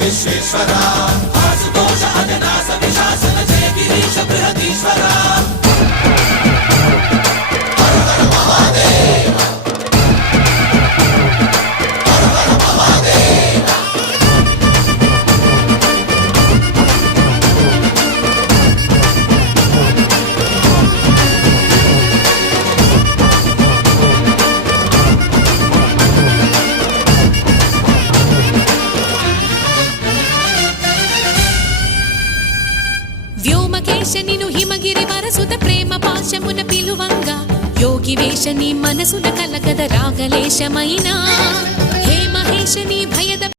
విశ్వేశ్వరా ఆశుతోష అజనాస విశాసన జయ గిరీశ బృహదీశ్వరా హర హర మహాదేవ హర హర మహాదేవ వ్యోమకేశనిను హిమగిరి వరసుత ప్రేమ పాశమున పిలువంగా యోగి వేషని మనసున కలకద రాగలేశమైనా హే మహేశని భయద